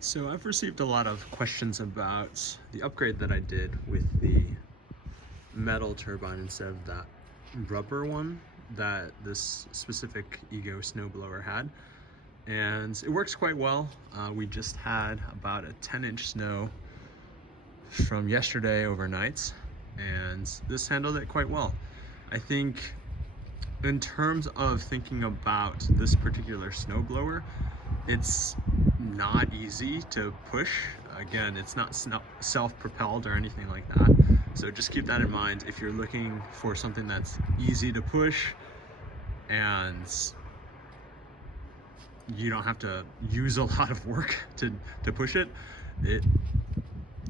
So I've received a lot of questions about the upgrade that I did with the metal turbine instead of that rubber one that this specific Ego snowblower had. And it works quite well. We just had about a 10-inch snow from yesterday overnight, and this handled it quite well. I think in terms of thinking about this particular snowblower, it's not easy to push. Again, it's not self-propelled or anything like that. So just keep that in mind if you're looking for something that's easy to push and you don't have to use a lot of work to push it. It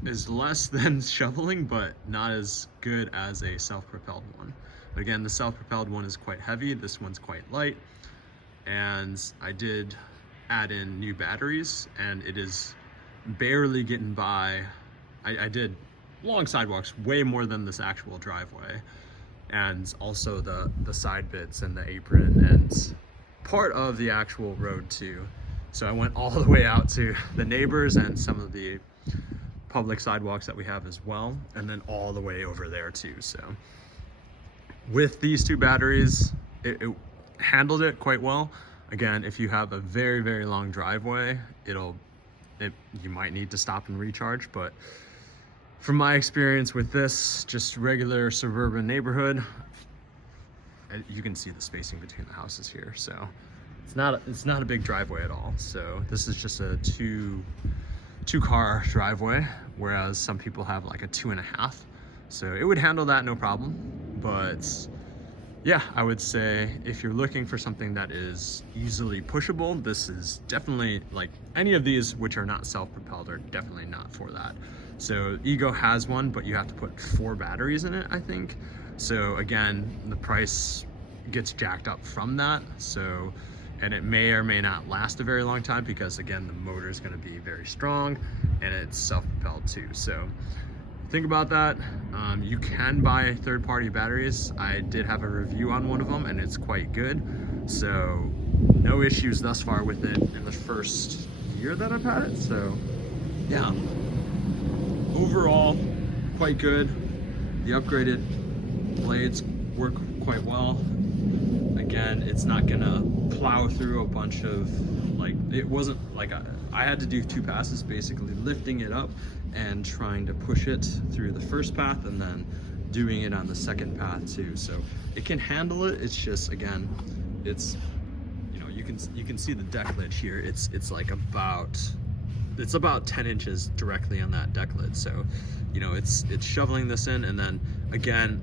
is less than shoveling, but not as good as a self-propelled one. But again, the self-propelled one is quite heavy, this one's quite light, and I did add in new batteries, and it is barely getting by. I did long sidewalks, way more than this actual driveway, and also the side bits and the apron and part of the actual road too. So I went all the way out to the neighbors and some of the public sidewalks that we have as well, and then all the way over there too. So with these two batteries, it handled it quite well. Again, if you have a very, very long driveway, you might need to stop and recharge, but from my experience with this, just regular suburban neighborhood, you can see the spacing between the houses here. So it's not a big driveway at all. So this is just a two car driveway, whereas some people have like a 2.5. So it would handle that no problem. But yeah, I would say if you're looking for something that is easily pushable, this is definitely, like, any of these which are not self-propelled are definitely not for that. So Ego has one, but you have to put 4 batteries in it, I think. So again, the price gets jacked up from that. So, and it may or may not last a very long time because again, the motor is going to be very strong and it's self-propelled too. So think about that. You can buy third-party batteries. I did have a review on one of them and it's quite good. So no issues thus far with it in the first year that I've had it. So yeah, overall quite good. The upgraded blades work quite well. Again, it's not gonna plow through a bunch of, like, it wasn't like I had to do 2 passes, basically lifting it up and trying to push it through the first path and then doing it on the second path too. So it can handle it. It's just, again, it's, you know, you can see the deck lid here. It's like about 10 inches directly on that deck lid. So, you know, it's shoveling this in, and then again,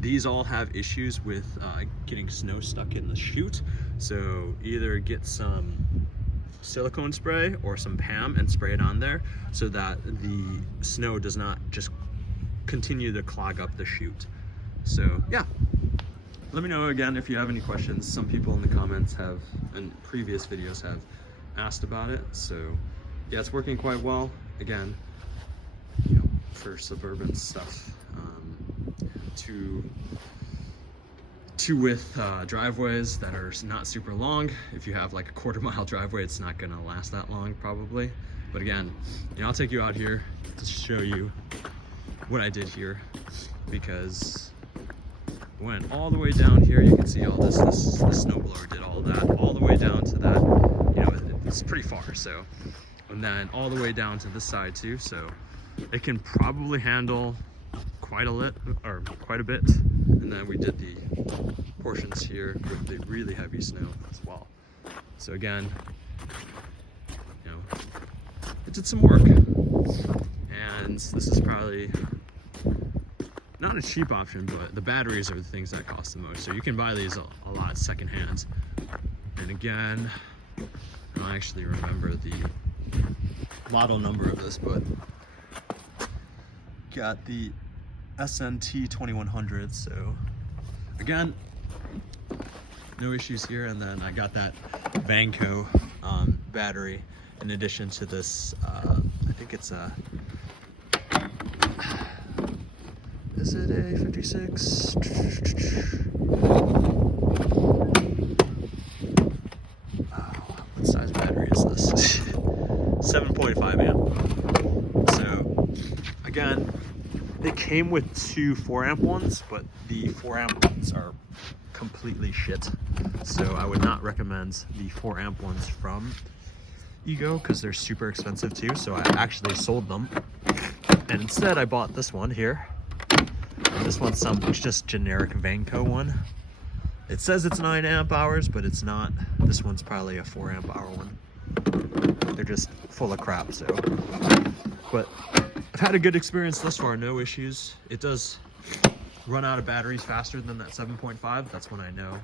these all have issues with getting snow stuck in the chute. So either get some silicone spray or some PAM and spray it on there so that the snow does not just continue to clog up the chute. So yeah, let me know again if you have any questions. Some people in the comments have, in previous videos, have asked about it. So yeah, it's working quite well. Again, you know, for suburban stuff, two width driveways that are not super long. If you have like a 1/4 mile driveway, it's not gonna last that long probably. But again, you know, I'll take you out here to show you what I did here, because I went all the way down here. You can see all this snowblower did all that, all the way down to that, you know, it's pretty far. So, and then all the way down to this side too. So it can probably handle quite a bit. And then we did the portions here with the really heavy snow as well. So again, you know, it did some work. And this is probably not a cheap option, but the batteries are the things that cost the most. So you can buy these a lot secondhand. And again, I don't actually remember the model number of this, but got the SNT 2100. So again, no issues here. And then I got that Vanco battery in addition to this. I think it's a, is it a 56? What size battery is this? 7.5 amp. So again, they came with two 4 amp ones, but the 4 amp ones are completely shit. So I would not recommend the 4 amp ones from Ego because they're super expensive too. So I actually sold them, and instead I bought this one here. This one's it's just generic Vanco one. It says it's 9 amp hours, but it's not. This one's probably a 4 amp hour one. They're just full of crap, so. But I've had a good experience thus far, no issues. It does run out of batteries faster than that 7.5. That's when I know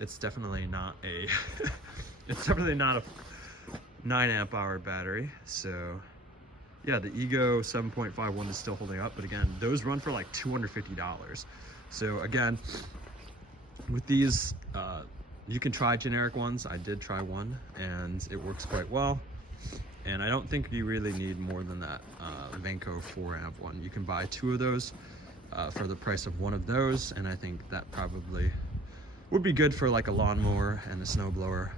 it's definitely not a, it's definitely not a 9 amp hour battery. So yeah, the Ego 7.5 one is still holding up, but again, those run for like $250. So again, with these, you can try generic ones. I did try one and it works quite well. And I don't think you really need more than that Vanco 4 amp one. You can buy 2 of those for the price of one of those. And I think that probably would be good for like a lawnmower and a snowblower.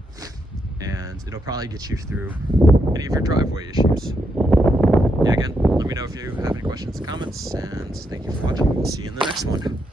And it'll probably get you through any of your driveway issues. Yeah, again, let me know if you have any questions, comments, and thank you for watching. We'll see you in the next one.